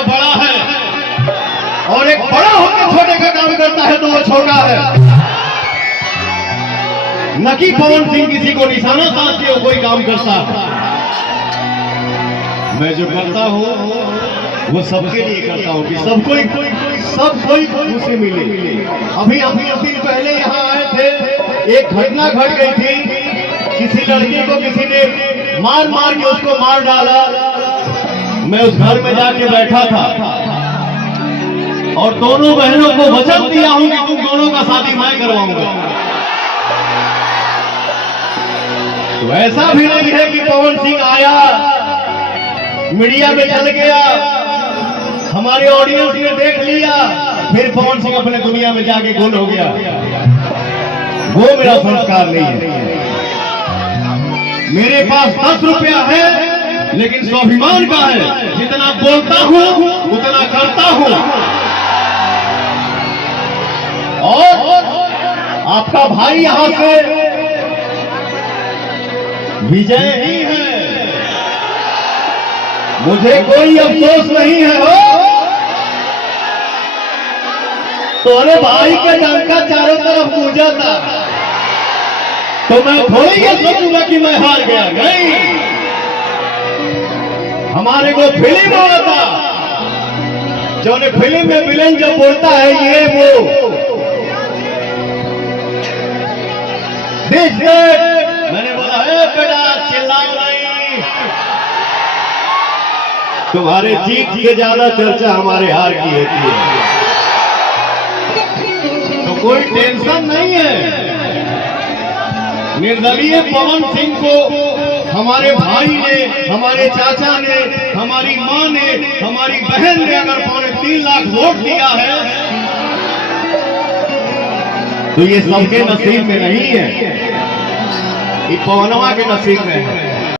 वो बड़ा है, और एक बड़ा होकर छोटे का काम करता है तो वो छोटा है। न कि पवन सिंह किसी को निशाना साध के कोई काम करता है। मैं जो करता हूँ वो सबके लिए करता हूँ कि सब कोई उसे मिले। अभी दिन पहले यहाँ आए थे, एक घटना घट गई थी। किसी लड़की को किसी ने मार के उसको मार डाला। मैं उस घर में जाके बैठा था और दोनों बहनों को वचन दिया हूं कि तुम दोनों का शादी मैं करवाऊंगा। तो ऐसा भी नहीं है कि पवन सिंह आया, मीडिया में चल गया, हमारे ऑडियंस ने देख लिया, फिर पवन सिंह अपने दुनिया में जाके गुल हो गया। वो मेरा संस्कार नहीं है। मेरे पास 10 रुपया है लेकिन स्वाभिमान का है। जितना बोलता हूं उतना करता हूं। और आपका भाई यहां से विजय ही है, मुझे कोई अफसोस नहीं है। हो तो अरे भाई का डंका चारों तरफ गूंजा था, तो मैं थोड़ी ये सोचूंगा कि मैं हार गया। नहीं, हमारे को फिल्म हो रहा था, जो ने फिल्म में विलेन जो बोलता है ये वो मैंने बोला है बेटा चिल्लाओ नहीं, तुम्हारे जीत की ज्यादा चर्चा हमारे हार की होती है। तो कोई टेंशन नहीं है। निर्दलीय पवन सिंह को हमारे भाई ने, हमारे चाचा ने, हमारी मां ने, हमारी बहन ने अगर 3.25 लाख वोट दिया है तो ये सबके नसीब में नहीं है, ये पवनवा के नसीब में है।